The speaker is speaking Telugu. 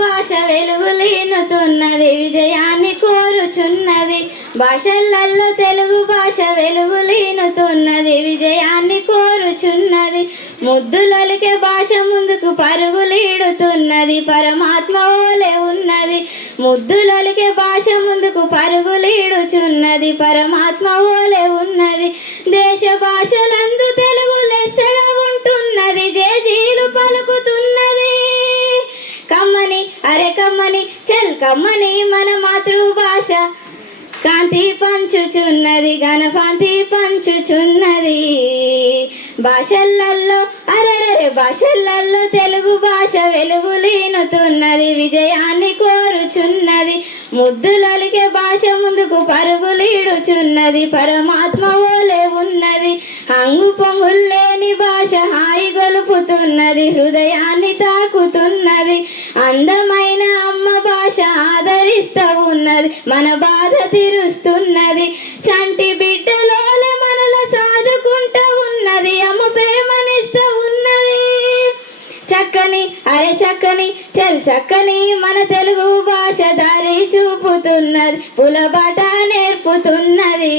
భాష వెలుగులీనుతున్నది, విజయాన్ని కోరుచున్నది. భాషలలో తెలుగు భాష వెలుగులీనుతున్నది, విజయాన్ని కోరుచున్నది. ముద్దులొలికే భాష ముందుకు పరుగులీడుతున్నది, పరమాత్మ ఓలే ఉన్నది. ముద్దులొలికే భాష ముందుకు పరుగులీడుచున్నది, పరమాత్మ ఓలే ఉన్నది. దేశ భాషలందు తెలుగు లెస్సగా ఉంటున్నది, జేజీలు పలుకుతున్నది. కమ్మని అరే కమ్మని చల్ కమ్మని మన మాతృభాష కాంతి పంచుచున్నది, ఘనకాంతి పంచుచున్నది. భాషలలో అరరే భాషలలో తెలుగు భాష వెలుగులీనుతున్నది, విజయాన్ని కోరుచున్నది. ముద్దులొలికే భాష ముందుకు పరుగులీడుచున్నది, పరమాత్మ ఓలే ఉన్నది. హంగు పొంగుల్లేని భాష హాయి గొలుపుతున్నది, హృదయాన్ని తాకుతున్నది. అందమైన అమ్మ భాష ఆదరిస్తూ ఉన్నది, మన బాధ తీరుస్తున్నది. చంటి బిడ్డలోల మనలో సాదుకుంటూ ఉన్నది, అమ్మ ప్రేమనిస్తూ ఉన్నది. చక్కని అరే చక్కని చల్ చక్కని మన తెలుగు భాష దారి చూపుతున్నది, పులబాట నేర్పుతున్నది.